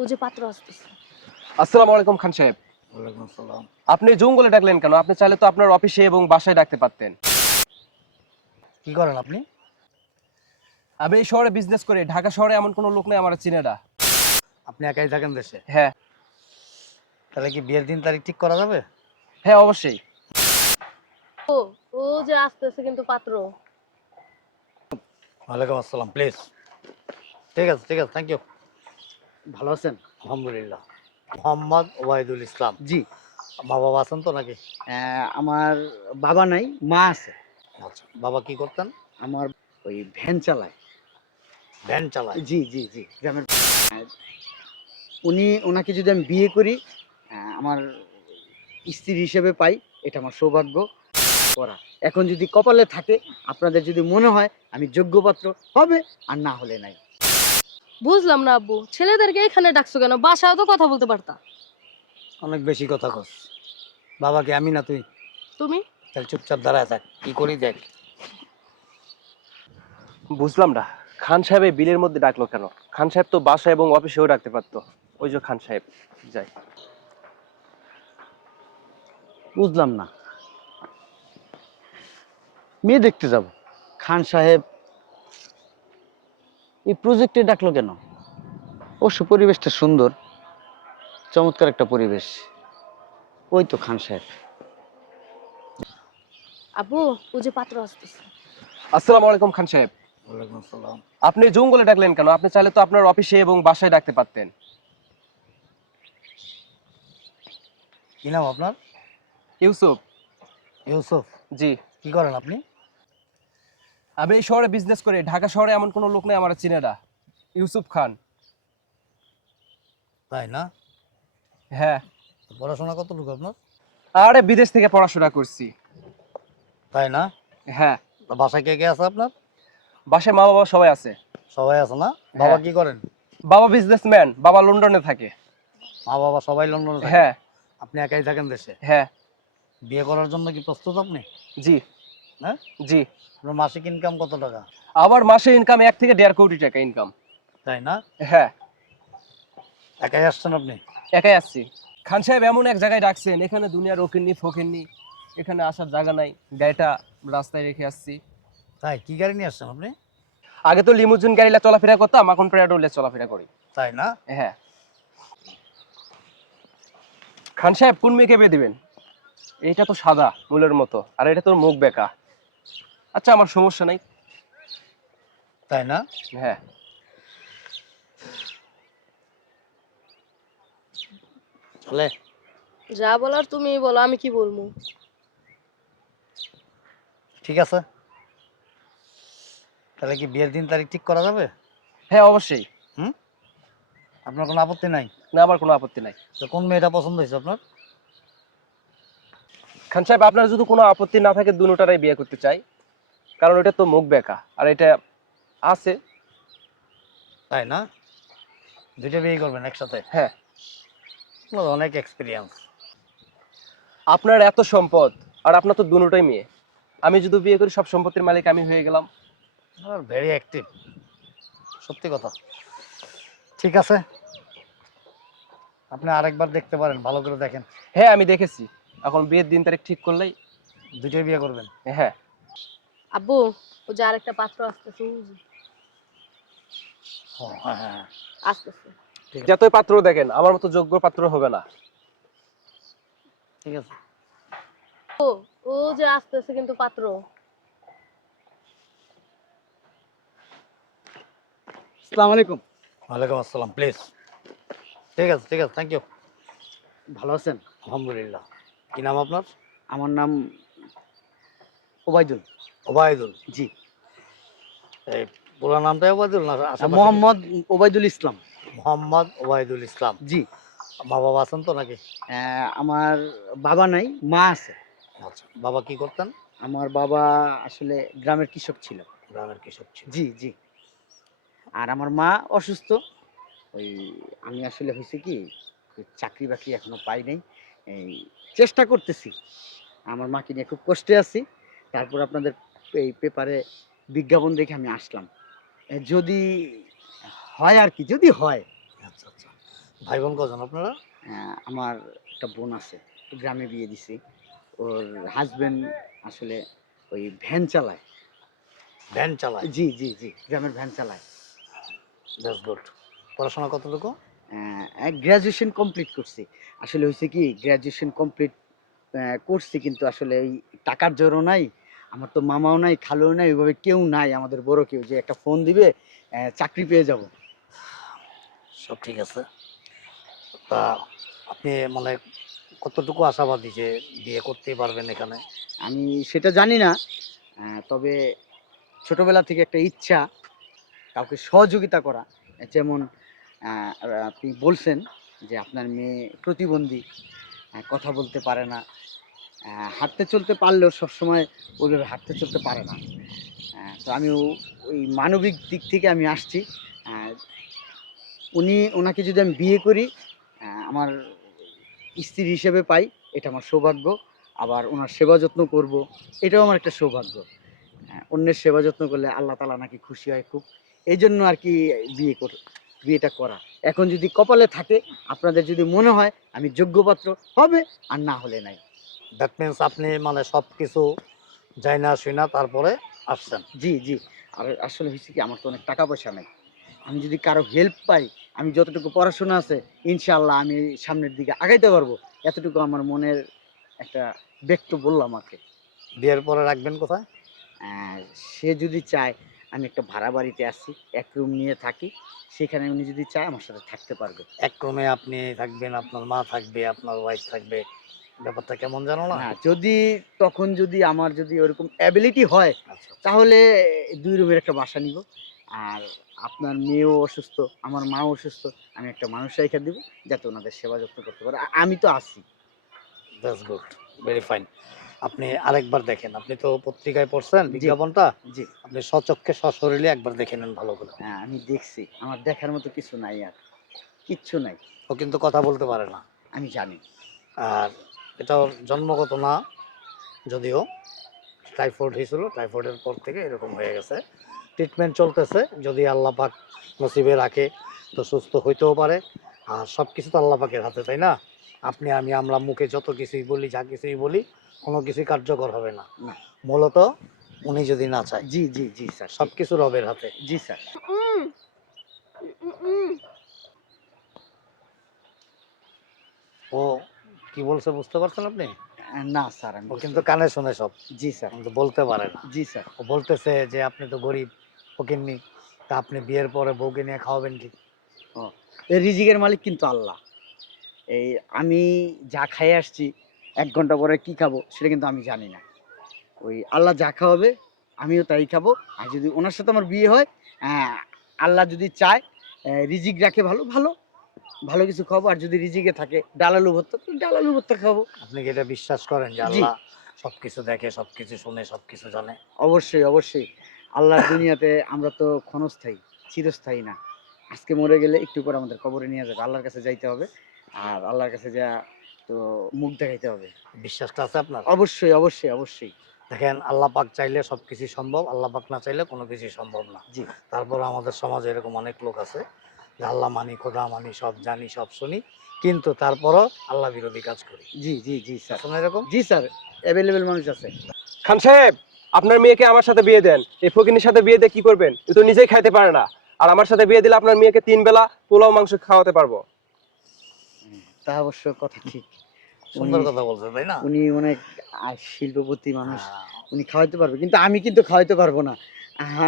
ও যে পাত্র আসতেছে। আসসালামু আলাইকুম খান সাহেব। ওয়ালাইকুম আসসালাম। আপনি জঙ্গলে ডাকলেন কেন? আপনি চাইলে তো আপনার অফিসে এবং বাসায় ডাকতে পারতেন। কি করেন আপনি? আমি এই শহরে বিজনেস করি। ঢাকা শহরে এমন কোনো লোক নেই আমার চিনে না। আপনি একাই থাকেন দেশে? হ্যাঁ তাহলে কি বিয়ের দিন তারিখ ঠিক করা যাবে? হ্যাঁ অবশ্যই। ও ও যে আসতেছে কিন্তু পাত্র। ওয়ালাইকুম আসসালাম, প্লিজ। ঠিক আছে ঠিক আছে, থ্যাংক ইউ। ভালো আছেন? আলহামদুলিল্লাহ। মোহাম্মদ ওবায়দুল ইসলাম। জি। মা বাবা আছেন তো নাকি? আমার বাবা নাই, মা আছে। আচ্ছা, বাবা কি করতেন? আমার ওই ভ্যান চালায়। ভ্যান চালায়? জি জি জি, গ্রামের। ওনাকে যদি আমি বিয়ে করি, আমার স্ত্রী হিসেবে পাই, এটা আমার সৌভাগ্য করা। এখন যদি কপালে থাকে, আপনাদের যদি মনে হয় আমি যোগ্য পাত্র, হবে, আর না হলে নাই। বুঝলাম না আব্বু, ছেলেদেরকে এখানে ডাকছো কেন? বাসায় তো কথা বলতে পারতা। অনেক বেশি কথা কস। বাবাকে আমি না তুই? তুমি তাহলে চুপচাপ দাঁড়ায় থাক, কি করি দেখ। বুঝলাম না খান সাহেব এই বিলের মধ্যে ডাকলো কেন? খান সাহেব তো বাসা এবং অফিসেও ডাকতে পারতো। ওই যে খান সাহেব যাই। বুঝলাম না, মেয়ে দেখতে যাব, খান সাহেব এই প্রজেক্টে ডাকলো কেন? অবশ্য পরিবেশটা সুন্দর, চমৎকার একটা পরিবেশ। ওই তো খান সাহেব। আব্বু, ও যে পাত্র আসতেছে। আসসালামু আলাইকুম খান সাহেব। ওয়ালাইকুম আসসালাম। আপনি জঙ্গলে ডাকলেন কেন? আপনি চাইলে তো আপনার অফিসে এবং বাসায় ডাকতে পারতেন। কি নাম আপনার? ইউসুফ। ইউসুফ। জি। কি করেন আপনি? আমি এই শহরে বিজনেস করি। ঢাকা শহরে এমন কোনো লোক নেই আমার চিনে না। ইউসুফ খান। তাই না? হ্যাঁ। পড়াশোনা কতটুকু আপনার? আরে বিদেশ থেকে পড়াশোনা করছি। তাই না? হ্যাঁ। তা বাসায় কে কে আছে আপনার? বাসায় মা বাবা সবাই আছে। সবাই আছে না? বাবা হ্যাঁ। কি করেন? বাবা বিজনেসম্যান, বাবা লন্ডনে থাকে। মা বাবা সবাই লন্ডনে থাকে? হ্যাঁ। আপনি একাই থাকেন দেশে? হ্যাঁ। বিয়ে করার জন্য কি প্রস্তুত আপনি? জি। হ্যাঁ? জি। আপনার মাসিক ইনকাম কত টাকা? আমার মাসে ইনকাম 1 থেকে 1.5 কোটি টাকা ইনকাম। তাই না? হ্যাঁ। একাই আসছেন আপনি? একাই আসছি। খান সাহেব এমন এক জায়গায় ডাকছেন, এখানে দুনিয়ার ওকিন্নি ফকিন্নি, এখানে আসার জায়গা নাই। গাড়িটা রাস্তায় রেখে আসছি। তাই কি গাড়ি নিয়ে আসছেন আপনি? আগে তো লিমুজিন গাড়িলা চলাফেরা করতাম, এখন প্রাডোলে চলাফেরা করি। তাই না? হ্যাঁ। খান সাহেব কোন মেয়েকে বিয়ে দিবেন? এইটা তো সাদা মূলের মতো, আর এটা তোর মুখ বেঁকা। আচ্ছা আমার সমস্যা নাই। তাই না? হ্যাঁ। চলে। যা বলার তুমি বলো, আমি কি বলবো? ঠিক আছে, তাহলে কি বিয়ের দিন তারিখ ঠিক করা যাবে? হ্যাঁ অবশ্যই। হুম? আপনার কোনো আপত্তি নাই? না, আমার কোনো আপত্তি নাই। তো কোন মেয়েটা পছন্দ হয়েছে আপনার? খান সাহেব আপনার যদি কোনো আপত্তি না থাকে, দুটোটাই বিয়ে করতে চাই, কারণ এটা তো মুখ বেঁকা আর এটা আছে। তাই না? দুইটা বিয়ে করবেন একসাথে? হ্যাঁ। আপনার অনেক এক্সপিরিয়েন্স। আপনার এত সম্পদ আর আপনার তো দুটোটাই মেয়ে। আমি যদি বিয়ে করি, সব সম্পত্তির মালিক আমি হয়ে গেলাম। আর ভেরি অ্যাক্টিভ, সত্যি কথা। ঠিক আছে, আপনি আরেকবার দেখতে পারেন, ভালো করে দেখেন। হ্যাঁ আমি দেখেছি। এখন বিয়ের দিন তারিখ ঠিক করলেই। দুইটাই বিয়ে করবেন? হ্যাঁ। আব্বু, ও যে আরেকটা পাত্র আসতেছে, ও যে ও, হ্যাঁ হ্যাঁ হ্যাঁ। আসতেছে। যতই পাত্র দেখেন, আমার মতো যোগ্য পাত্র হবে না। ঠিক আছে। ও ও যে আসতেছে কিন্তু পাত্র। আসসালামু আলাইকুম। ওয়ালাইকুম আসসালাম, প্লিজ। ঠিক আছে ঠিক আছে, থ্যাংক ইউ। ভালো আছেন? আলহামদুলিল্লাহ। কি নাম আপনার? আমার নাম ওবায়দুল। ওবায়দুল? জি। এই পুরো নামটাই ওবায়দুল না আশেপাশে? মোহাম্মদ ওবায়দুল ইসলাম। মোহাম্মদ ওবায়দুল ইসলাম। জি। মা বাবা আছেন তো নাকি? আমার বাবা নাই, মা আছে। আচ্ছা, বাবা কি করতেন? আমার বাবা আসলে গ্রামের কৃষক ছিল। গ্রামের কৃষক ছিল? জি জি। আর আমার মা অসুস্থ। ওই আমি আসলে হয়েছে কি, ওই চাকরি বাকরি এখনো পাই নাই। এই চেষ্টা করতেছি। আমার মাকে নিয়ে খুব কষ্টে আছি। তারপর আপনাদের এই পেপারে বিজ্ঞাপন দেখে আমি আসলাম। যদি হয় আর কি, যদি হয়। আচ্ছা আচ্ছা। ভাই বোন কজন আপনারা? আমার একটা বোন আছে, গ্রামে বিয়ে দিছি। ওর হাজবেন্ড আসলে ওই ভ্যান চালায়। ভ্যান চালায়? জি জি জি, গ্রামের ভ্যান চালায়। That's good. পড়াশোনা কতটুকু? গ্র্যাজুয়েশন কমপ্লিট করছি। আসলে হয়েছে কি, গ্র্যাজুয়েশন কমপ্লিট করছি, কিন্তু আসলে এই টাকার জোরও নাই। আমার তো মামাও নাই, খালুও নাই, ওইভাবে কেউ নাই আমাদের বড় কেউ যে একটা ফোন দিবে চাকরি পেয়ে যাব। সব ঠিক আছে। তা আপনি মানে কতটুকু আশাবাদী যে বিয়ে করতেই পারবেন এখানে? আমি সেটা জানি না, তবে ছোটবেলা থেকে একটা ইচ্ছা কাউকে সহযোগিতা করা। যেমন আহ, আপনি বলছেন যে আপনার মেয়ে প্রতিবন্ধী, কথা বলতে পারে না, হাঁটতে চলতে পারলেও সবসময় ওইভাবে হাঁটতে চলতে পারে না। তো আমি ওই মানবিক দিক থেকে আমি আসছি। আহ, ওনাকে যদি আমি বিয়ে করি, আমার স্ত্রী হিসেবে পাই, এটা আমার সৌভাগ্য। আবার ওনার সেবা যত্ন করব, এটাও আমার একটা সৌভাগ্য। অন্যের সেবা যত্ন করলে আল্লাহ তাআলা নাকি খুশি হয় খুব। এই জন্য আর কি বিয়েটা করা। এখন যদি কপালে থাকে, আপনাদের যদি মনে হয় আমি যোগ্যপাত্র, হবে, আর না হলে নাই। দ্যাট মিন্স আপনি মানে সব কিছু যাই না শুই না তারপরে আসছেন? জি জি। আর আসলে হয়েছে কি, আমার তো অনেক টাকা পয়সা নাই। আমি যদি কারো হেল্প পাই, আমি যতটুকু পড়াশোনা আছে, ইনশাআল্লাহ আমি সামনের দিকে আগাইতে পারবো। এতটুকু আমার মনের একটা ব্যক্ত বললাম আমাকে। বিয়ের পরে রাখবেন কোথায়? আর সে যদি চায়, আমি একটা ভাড়া বাড়িতে আছি, এক রুম নিয়ে থাকি, সেখানে উনি যদি চায় আমার সাথে থাকতে পারবে। এক রুমে আপনি থাকবেন, আপনার মা থাকবে, আপনার ওয়াইফ থাকবে, ব্যাপারটা কেমন জানো না? না, যদি তখন যদি আমার যদি ওরকম অ্যাবিলিটি হয়, আচ্ছা, তাহলে ২ রুমের একটা বাসা নিব। আর আপনার মেয়েও অসুস্থ, আমার মাও অসুস্থ, আমি একটা মানুষ রেখে দিব, যাতে ওনাদের সেবা যত্ন করতে পারে। আমি তো আছি। That's good, very fine. আপনি আরেকবার দেখেন, আপনি তো পত্রিকায় পড়ছেন জি বিজ্ঞাপনটা, জি। আপনি সচক্ষে সশরীরে একবার দেখে নেন ভালো করে। হ্যাঁ, আমি দেখছি, আমার দেখার মতো কিছু নাই, আর কিচ্ছু নাই। ও কিন্তু কথা বলতে পারে না, আমি জানি। আর এটা ওর জন্মগত না, যদিও টাইফয়েড হয়েছিল, টাইফয়েডের পর থেকে এরকম হয়ে গেছে। ট্রিটমেন্ট চলতেছে, যদি আল্লাহ পাক নসিবে রাখে তো সুস্থ হইতেও পারে। আর সব কিছু তো আল্লাহ পাকের হাতে, তাই না? আপনি আমি আমরা মুখে যত কিছুই বলি, যা কিছুই বলি, কোনো কিছুই কার্যকর হবে না। না। মূলত উনি যদি না চায়, জি জি জি স্যার, সব কিছু রবের হাতে। জি স্যার। ও কি বলছে বুঝতে পারছেন আপনি? না স্যার, আমি ও কিন্তু কানে শুনে সব, জি স্যার। কিন্তু বলতে পারে না। জি স্যার। ও বলতেছে যে আপনি তো গরিব ফকিন্নি, তা আপনি বিয়ের পরে বউকে নিয়ে খাওয়াবেন কি? ও, এই রিজিকের মালিক কিন্তু আল্লাহ। এই আমি যা খাইয়ে আসছি, ১ ঘন্টা পরে কি খাবো সেটা কিন্তু আমি জানি না। ওই আল্লাহ যা খাওয়াবে আমিও তাই খাবো। আর যদি ওনার সাথে আমার বিয়ে হয়, আল্লাহ যদি চায় রিজিক রাখে ভালো ভালো, ভালো কিছু খাবো। আর যদি রিজিকে থাকে ডালালু ভর্তা, তো ডালালু ভর্তা খাবো। আপনি কি এটা বিশ্বাস করেন যে জি। আল্লাহ সবকিছু দেখে, সবকিছু শুনে, সবকিছু জানে? অবশ্যই অবশ্যই। আল্লাহর দুনিয়াতে আমরা তো ক্ষণস্থায়ী, চিরস্থায়ী না। আজকে মরে গেলে একটু পরে আমাদের কবরে নিয়ে যাবে, আল্লাহর কাছে যাইতে হবে। আর আল্লাহর কাছে যা, তো মুখ দেখাইতে হবে। বিশ্বাসটা আছে আপনার? অবশ্যই অবশ্যই অবশ্যই। দেখেন, আল্লাহ পাক চাইলে সবকিছু সম্ভব, আল্লাহ পাক না চাইলে কোনো কিছুই সম্ভব না। জি তারপর আমাদের সমাজে এরকম অনেক লোক আছে যে আল্লাহ মানি, খোদা মানি, সব জানি, সব শুনি, কিন্তু তারপরও আল্লাহ বিরোধী কাজ করি। জি জি জি স্যার। আছে না এরকম? জি স্যার, অ্যাভেলেবেল মানুষ আছে। খান সাহেব, আপনার মেয়েকে আমার সাথে বিয়ে দেন। এই ফকিনের সাথে বিয়ে দিয়ে কি করবেন? ও তো নিজেই খাইতে পারে না। আর আমার সাথে বিয়ে দিলে আপনার মেয়েকে 3 বেলা পোলাও মাংস খাওয়াতে পারবো। তা অবশ্য কথা ঠিক। সুন্দর উনি কথা বলছে, তাই না? উনি অনেক শিল্পপতি মানুষ, হ্যাঁ। উনি খাওয়াইতে পারবে, কিন্তু আমি কিন্তু খাওয়াইতে পারবো না।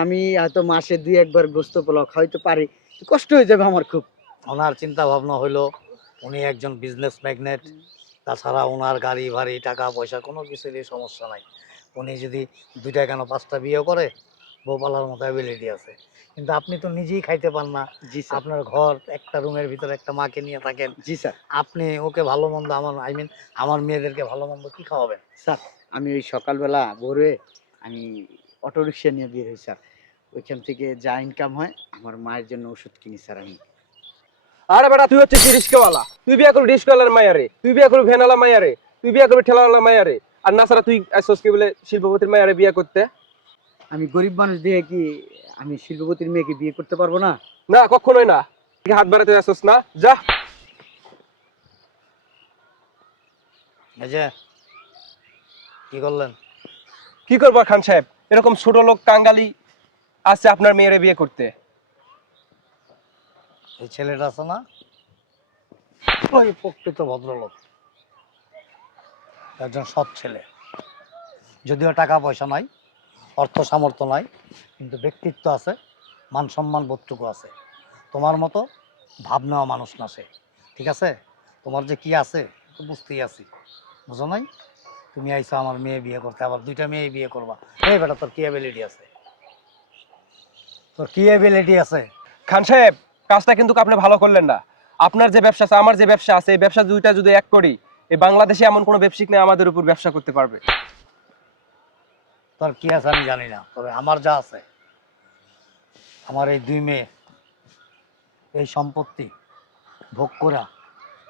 আমি হয়তো মাসে ২-১ বার গোস্ত পোলাও খাওয়াইতে পারি, কষ্ট হয়ে যাবে আমার খুব। ওনার চিন্তা ভাবনা হইলো উনি একজন বিজনেস ম্যাগনেট, তাছাড়া ওনার গাড়ি বাড়ি টাকা পয়সা কোনো কিছুরই সমস্যা নাই। উনি যদি 2টা কেন 5টা বিয়ে করে, বউ পালার মতো অ্যাবিলিটি আছে। কিন্তু আপনি তো নিজেই খাইতে পান না, জি স্যার। আপনার ঘর একটা রুমের ভিতরে একটা মাকে নিয়ে থাকেন, জি স্যার। আপনি ওকে ভালো মন্দ, আমার মেয়েদেরকে ভালো মন্দ কি খাওয়াবেন? স্যার, আমি ওই সকালবেলা ভোরে আমি অটোরিকশা নিয়ে বের হই স্যার। ওইখান থেকে যা ইনকাম হয় আমার মায়ের জন্য ওষুধ কিনি স্যার আমি। আরে বেটা, তুই হচ্ছে রিস্কাওয়ালা, তুই বিয়ে করবি রিস্কাওয়ালার মায়ারে, তুই বিয়ে করবি ভ্যানালা মায়ারে, তুই বিয়ে করবি ঠেলাওয়ালা মায়ারে। আর না ছাড়া তুই আসছিস কি বলে শিল্পপতির মায়ারে বিয়ে করতে? আমি গরিব মানুষ দিয়ে কি আমি শিল্পপতির মেয়েকে বিয়ে করতে পারবো না? না, কখনোই না। তুই হাত বাড়াতে আসছিস না, যা। এই যে কি করলেন? কি করবো খান সাহেব, এরকম ছোট লোক কাঙ্গালি আছে আপনার মেয়েরে বিয়ে করতে। এই ছেলেটা আছে না, ওই প্রকৃত ভদ্রলোক, একজন সৎ ছেলে। যদিও টাকা পয়সা নাই, অর্থ সামর্থ্য নাই, কিন্তু ব্যক্তিত্ব আছে, মান সম্মান বোধটুকু আছে। তোমার মতো ভাব নেওয়া মানুষ না সে, ঠিক আছে? তোমার যে কি আছে তো বুঝতেই আছি, বুঝো নাই? তুমি আইসো আমার মেয়ে বিয়ে করতে, আবার দুইটা মেয়ে বিয়ে করবা। এই বেটা, তোর কি অ্যাবিলিটি আছে? তোর কি অ্যাবিলিটি আছে? খান সাহেব, কাজটা কিন্তু আপনি ভালো করলেন না। আপনার যে ব্যবসা আছে, আমার যে ব্যবসা আছে, এই ব্যবসা দুইটা যদি এক করি, এই বাংলাদেশে এমন কোনো ব্যবসায়িক নেই আমাদের উপর ব্যবসা করতে পারবে। তোর কি আছে আমি জানি না, তবে আমার যা আছে, আমার এই দুই মেয়ে এই সম্পত্তি ভোগ করা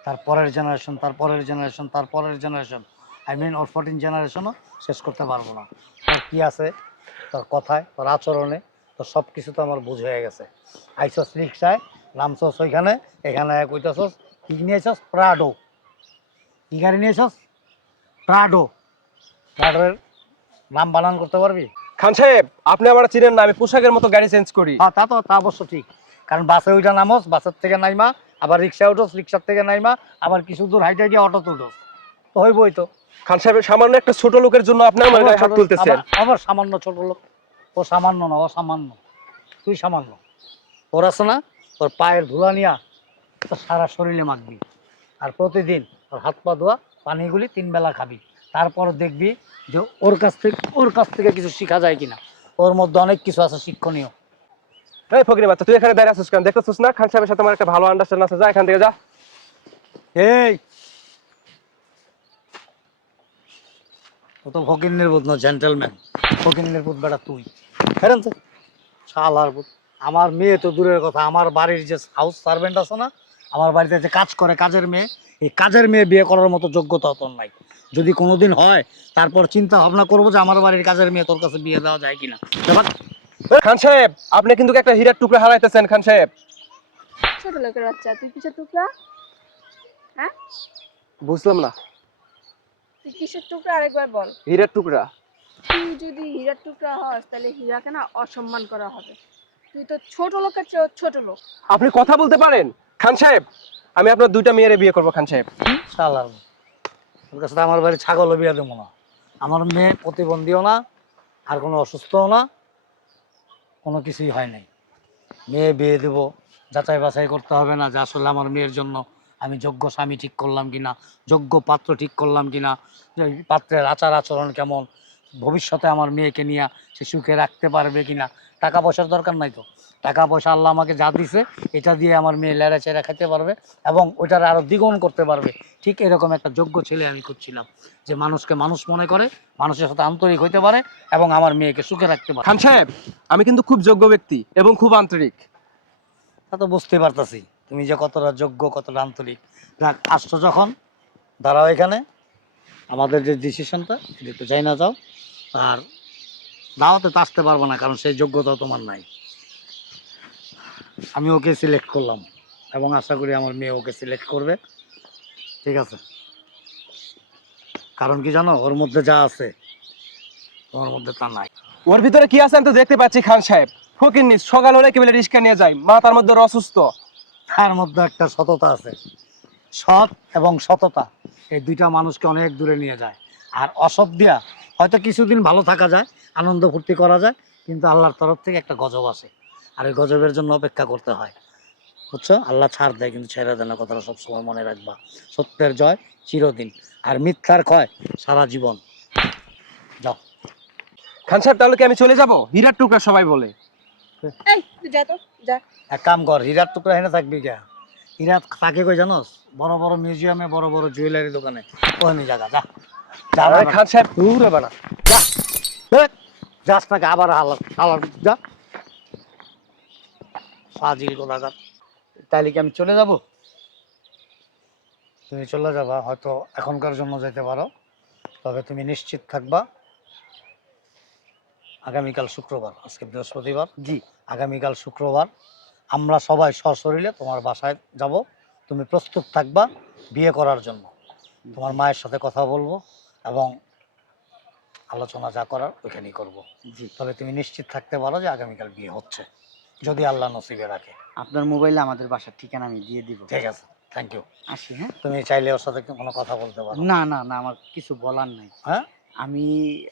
তার পরের জেনারেশন, তার পরের জেনারেশন, তার পরের জেনারেশন, আই মিন ওর 14 জেনারেশনও শেষ করতে পারবো না। তোর কি আছে, তোর কথায়, তোর আচরণে, তোর সব কিছু তো আমার বুঝ হয়ে গেছে। আইসস রিক্সায়, নামছস ওইখানে, এখানে কইতাছস কি নিয়েছস? প্রাডো। কি গাড়ি নিয়েছস? প্রাডো। প্রাডোর নাম বানান করতে পারবি? খান সাহেব, আপনি আমার চিনেন না, আমি পোশাকের মতো গাড়ি চেঞ্জ করি। হ্যাঁ, তা অবশ্য ঠিক। কারণ বাসে ওইটা নামস, বাসের থেকে নাইমা আবার রিক্সা উঠোস, রিক্সার থেকে নাইমা আবার কিছু দূর হাইটে গিয়ে অটোতে উঠোস, তো হইবই তো। খান সাহেব, সামান্য একটা ছোট লোকের জন্য আপনি আমার গায়ে হাত তুলতেছেন। আবার সামান্য ছোট লোক? ও সামান্য না, ও সামান্য, তুই সামান্য। ওর আছে না, তোর পায়ের ধুলা নিয়া তোর সারা শরীরে মাখবি, আর প্রতিদিন তোর হাত পা ধোয়া পানিগুলি 3 বেলা খাবি। তারপর দেখবি যে ওর কাছ থেকে কিছু শেখা যায় কিনা। ওর মধ্যে অনেক কিছু আছে শিক্ষণীয়। এই ফকিরের বাচ্চা, তুই এখানে দাঁড়িয়ে আছিস কেন? দেখতেছিস না খান সাহেবের সাথে আমার একটা ভালো আন্ডারস্ট্যান্ড আছে? যা এখান থেকে যা। এই, ও তো ফকিন্নের পুত না, জেন্টেলম্যান। ফকিন্নের পুত বেটা তুই, ফেরেন তো শালার পুত। আমার মেয়ে তো দূরের কথা, আমার বাড়ির যে হাউস সার্ভেন্ট আছে না, আমার বাড়িতে যে কাজ করে, কাজের মেয়ে, এই কাজের মেয়ে বিয়ে করার মতো যোগ্যতা তোর নাই। যদি কোনোদিন হয় তারপর চিন্তা ভাবনা করবো যে আমার বাড়ির কাজের মেয়ে তোর কাছে বিয়ে দেওয়া যায় কিনা। খান সাহেব, আপনি কিন্তু একটা হীরার টুকরা হারাইতেছেন খান সাহেব। ছোট লোকের বাচ্চা, তুই কিসের টুকরা? হ্যাঁ, বুঝলাম না। তুই কিসের টুকরা আরেকবার বল। হীরার টুকরা? তুই যদি হীরার টুকরা হস তাহলে হীরাকে না অসম্মান করা হবে। তুই তো ছোট লোকের চেয়ে ছোট লোক। আপনি কথা বলতে পারেন খান সাহেব? আমি আপনার দুইটা মেয়েরে বিয়ে করবো খান সাহেব। শালার, তোর কাছে তো আমার বাড়ি ছাগলও বিয়ে দেবো না। আমার মেয়ে প্রতিবন্ধীও না, আর কোনো অসুস্থও না, কোনো কিছুই হয় নাই। মেয়ে বিয়ে দেবো, যাচাই বাছাই করতে হবে না যে আসলে আমার মেয়ের জন্য আমি যোগ্য স্বামী ঠিক করলাম কিনা, যোগ্য পাত্র ঠিক করলাম কিনা, যে পাত্রের আচার আচরণ কেমন, ভবিষ্যতে আমার মেয়েকে নিয়ে সে সুখে রাখতে পারবে কিনা। টাকা পয়সার দরকার নাই তো, টাকা পয়সা আল্লাহ আমাকে যা দিছে এটা দিয়ে আমার মেয়ে লেড়া চেড়া খেতে পারবে এবং ওইটার আরও দ্বিগুণ করতে পারবে। ঠিক এরকম একটা যোগ্য ছেলে আমি খুঁজছিলাম, যে মানুষকে মানুষ মনে করে, মানুষের সাথে আন্তরিক হইতে পারে এবং আমার মেয়েকে সুখে রাখতে পারে। খান সাহেব, আমি কিন্তু খুব যোগ্য ব্যক্তি এবং খুব আন্তরিক। তা তো বুঝতে পারতাছি তুমি যে কতটা যোগ্য, কতটা আন্তরিক। যাক, আসছো যখন দাঁড়াও এখানে, আমাদের যে ডিসিশনটা একটু যাই না যাও, আর দাওয়াতে তো আসতে পারবো না কারণ সেই যোগ্যতা তোমার নাই। আমি ওকে সিলেক্ট করলাম এবং আশা করি আমার মেয়ে ওকে সিলেক্ট করবে, ঠিক আছে? কারণ কি জানো, ওর মধ্যে যা আছে তোমার মধ্যে তা নাই। ওর ভিতরে কি আছে আমি তো দেখতে পাচ্ছি খান সাহেব। ফকিন্নি সকাল হলে কি বলে রিস্কা নিয়ে যায়, মা তার মধ্যে ওর অসুস্থ। তার মধ্যে একটা সততা আছে। সৎ এবং সততা এই দুইটা মানুষকে অনেক দূরে নিয়ে যায়। আর অসৎ দিয়া হয়তো কিছুদিন ভালো থাকা যায়, আনন্দ ফুর্তি করা যায়, কিন্তু আল্লাহর তরফ থেকে একটা গজব আসে, আর এই গজবের জন্য অপেক্ষা করতে হয়, বুঝছো? আল্লাহ ছাড় দেয় কিন্তু ছেড়ে দেয় না, কথাটা সবসময় মনে রাখবা। সত্যের জয় চিরদিন, আর মিথ্যার ক্ষয় সারা জীবন। যাও। খান সাহেব, তাহলে কি আমি চলে যাব? হীরার টুকরা সবাই বলে। এই তুই যা তো, যা। এক কাম কর, হীরার টুকরা হেনে থাকবি কে? হীরা থাকে কই জানোস? বড় বড় মিউজিয়ামে, বড় বড় জুয়েলারি দোকানে, ওখানে জায়গা যা। আরে খান সাহেব, দূরে বানা। যা, যাস নাকি আবার হালার হালার যা, ফাজিল কোথাকার। তাইলে কি আমি চলে যাব? তুমি চলে যাবা, হয়তো এখনকার জন্য যেতে পারো, তবে তুমি নিশ্চিত থাকবা আগামীকাল শুক্রবার, আজকে বৃহস্পতিবার, জি। আগামীকাল শুক্রবার আমরা সবাই সশরীরে তোমার বাসায় যাব। তুমি প্রস্তুত থাকবা বিয়ে করার জন্য। তোমার মায়ের সাথে কথা বলবো এবং আলোচনা যা করার ওইখানেই করব। জি। তবে তুমি নিশ্চিত থাকতে পারো যে আগামীকাল বিয়ে হচ্ছে, যদি আল্লাহ নসিবে রাখে। আপনার মোবাইলে আমাদের বাসার ঠিকানা আমি দিয়ে দিব। ঠিক আছে, থ্যাংক ইউ। আসি, হ্যাঁ? তুমি চাইলে ওর সাথে কোনো কথা বলতে পারো। না না না, আমার কিছু বলার নাই। হ্যাঁ, আমি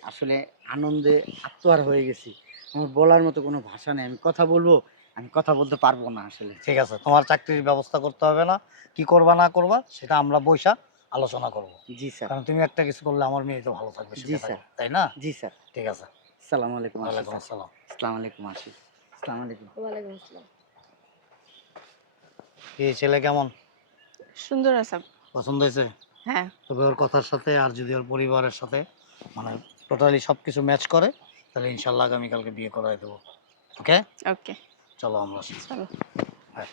আসলে আনন্দে আত্মহারা হয়ে গেছি। আমার বলার মতো কোনো ভাষা নেই। আমি কথা বলবো, আমি কথা বলতে পারবো না আসলে। ঠিক আছে, তোমার চাকরির ব্যবস্থা করতে হবে না, কি করবা না করবা সেটা আমরা বৈশা আলোচনা করব। জি স্যার। কারণ তুমি একটা কিছু করলে আমার মেয়ে তো ভালো থাকবে, জি সুখে স্যার। থাকবে, তাই না? জি স্যার। ঠিক আছে, আসসালামু আলাইকুম। আসি ওয়ালাইকুম স্যার। আসসালাম। আসসালামু আলাইকুম। আসি। আসসালামু আলাইকুম। ওয়ালাইকুম আসসালাম। এই ছেলে কেমন, সুন্দর আছে। পছন্দ হয়েছে? হ্যাঁ। তবে ওর কথার সাথে আর যদি ওর পরিবারের সাথে মানে টোটালি সব কিছু ম্যাচ করে, তাহলে ইনশাল্লাহ আগামীকালকে বিয়ে করাই দেবো। ওকে, ওকে, চলো আমরা আসি। চলো। হ্যাঁ।